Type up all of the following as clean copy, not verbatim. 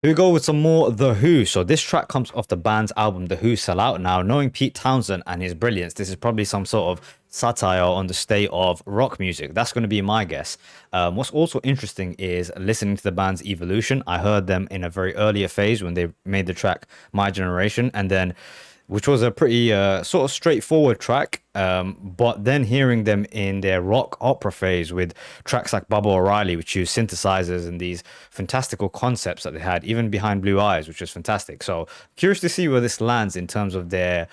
Here we go with some more The Who. So this track comes off the band's album The Who Sell Out. Now, knowing Pete Townsend and his brilliance, this is probably some sort of satire on the state of rock music. That's going to be my guess. What's also interesting is listening to the band's evolution. I heard them in a very earlier phase when they made the track My Generation, and then which was a pretty sort of straightforward track. But then hearing them in their rock opera phase with tracks like Baba O'Reilly, which used synthesizers and these fantastical concepts that they had, even behind Blue Eyes, which was fantastic. So curious to see where this lands in terms of their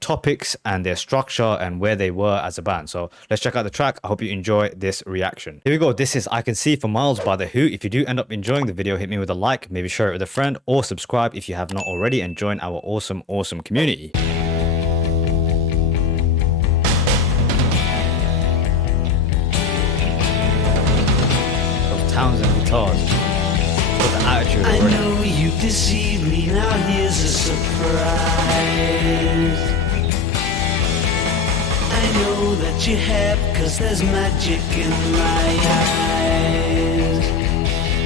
topics and their structure and where they were as a band. So let's check out the track. I hope you enjoy this reaction. Here we go. This is I Can See for Miles by The Who. If you do end up enjoying the video, hit me with a like, maybe share it with a friend, or subscribe if you have not already, and join our awesome community. Townsend guitars. Got the attitude I already. know you've deceived me, now here's a surprise. I know that you have, cause there's magic in my eyes.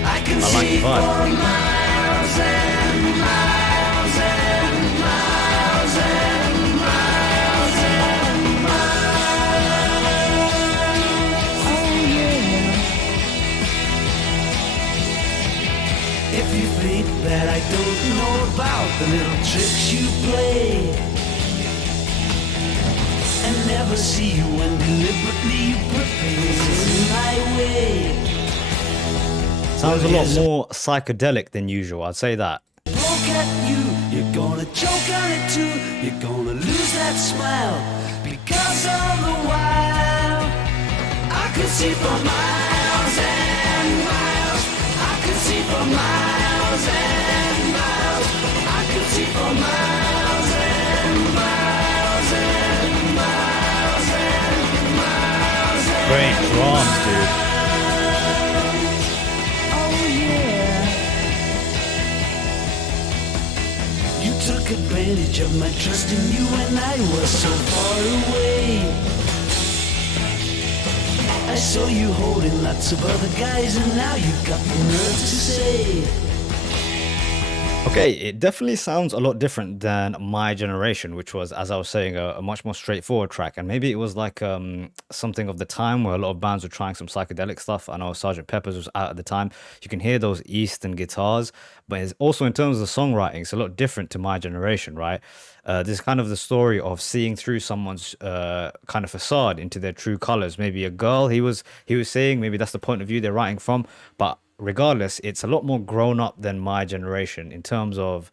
I can I like see the vibe. for miles and miles and miles and miles and miles. Oh yeah. If you think that I don't know about the little tricks you play, and never see you when deliberately you put things in my way. Sounds a lot more psychedelic than usual, I'd say that. Look at you, you're gonna choke on it too. You're gonna lose that smile because all the while I could see for miles and miles. I could see for miles and miles. I could see for miles and miles and miles and miles and Great drums, dude. took advantage of my trust in you when I was so far away. I saw you holding lots of other guys and now you've got the nerve to say. Okay, it definitely sounds a lot different than My Generation, which was, as I was saying, a much more straightforward track. And maybe it was like something of the time where a lot of bands were trying some psychedelic stuff. I know Sgt. Pepper's was out at the time. You can hear those Eastern guitars, but it's also in terms of the songwriting, it's a lot different to My Generation, right? This is kind of the story of seeing through someone's kind of facade into their true colors. Maybe a girl, he was saying, maybe that's the point of view they're writing from, but regardless, it's a lot more grown up than My Generation in terms of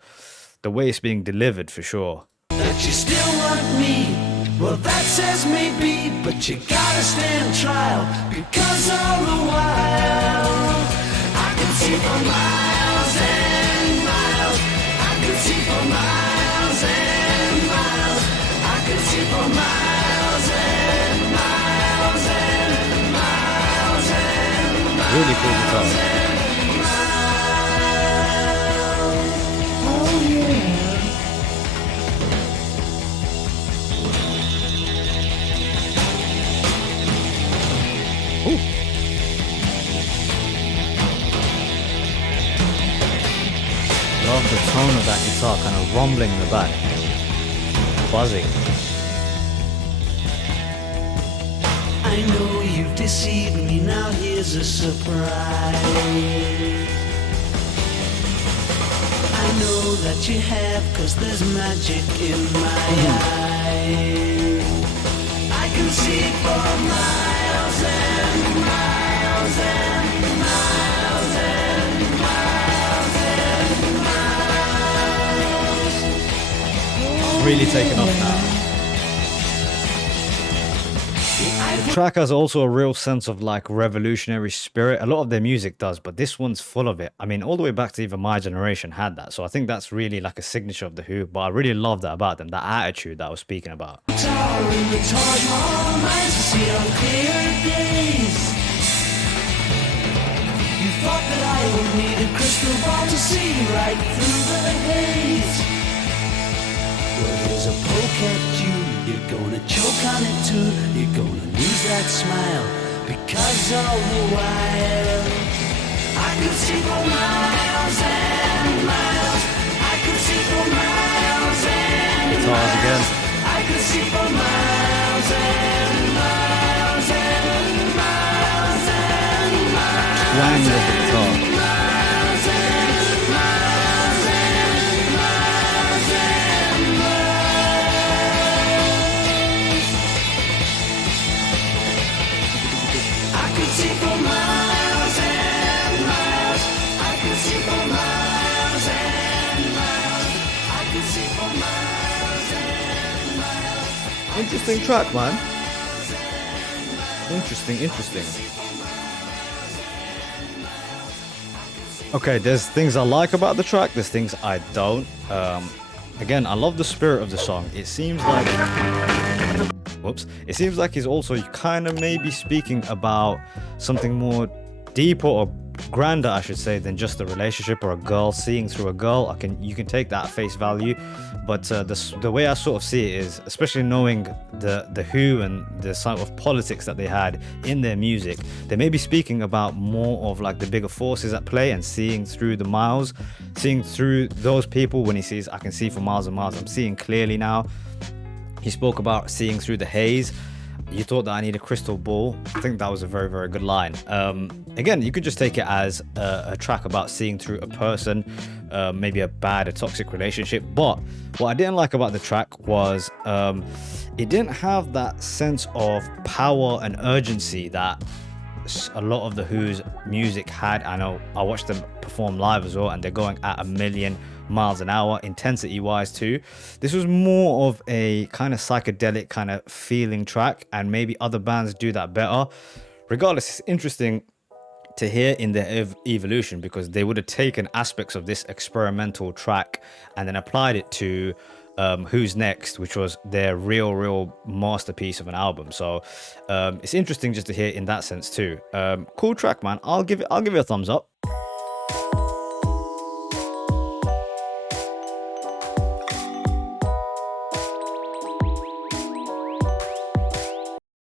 the way it's being delivered, for sure. That you still want me, well that says maybe, but you gotta stand trial, because all the while I can see for miles and miles, I can see for miles and miles, I can see for miles and miles and miles and miles. Really cool guitar. Love the tone of that guitar, kind of rumbling in the back, buzzing. I know you've deceived me, now here's a surprise. I know that you have, cause there's magic in my eyes. I can see for miles and miles and miles and miles and miles. Really taking off now. The track has also a real sense of like revolutionary spirit. A lot of their music does, but this one's full of it. I mean, all the way back to even My Generation had that. So I think that's really like a signature of The Who, but I really love that about them, that attitude that I was speaking about. You thought that I would need a crystal ball to see right through the haze. Well, here's a poke at you. You're gonna choke on it too. You're gonna lose that smile, because all the while I could see for miles and twang of the guitar. I could see for miles and miles. I could see for miles and miles. I could see for miles and miles. Interesting track, man. Interesting. Okay, there's things I like about the track, there's things I don't. Again, I love the spirit of the song. It seems like it seems like he's also kind of maybe speaking about something more deeper or grander, I should say, than just a relationship or a girl seeing through a girl. You can take that at face value, but the way I sort of see it is, especially knowing the Who and the sort of politics that they had in their music, they may be speaking about more of like the bigger forces at play and seeing through the miles, seeing through those people. When he sees, I can see for miles and miles, I'm seeing clearly now. He spoke about seeing through the haze. You thought that I need a crystal ball. I think that was a very, very good line. Again, you could just take it as a track about seeing through a person, maybe a toxic relationship. But what I didn't like about the track was it didn't have that sense of power and urgency that a lot of the Who's music had. I know I watched them perform live as well, and they're going at 1,000,000 miles an hour, intensity wise too. This was more of a kind of psychedelic kind of feeling track, and maybe other bands do that better. Regardless, it's interesting to hear in their evolution, because they would have taken aspects of this experimental track and then applied it to Who's Next, which was their real masterpiece of an album. So it's interesting just to hear in that sense too. Cool track, man. I'll give it a thumbs up.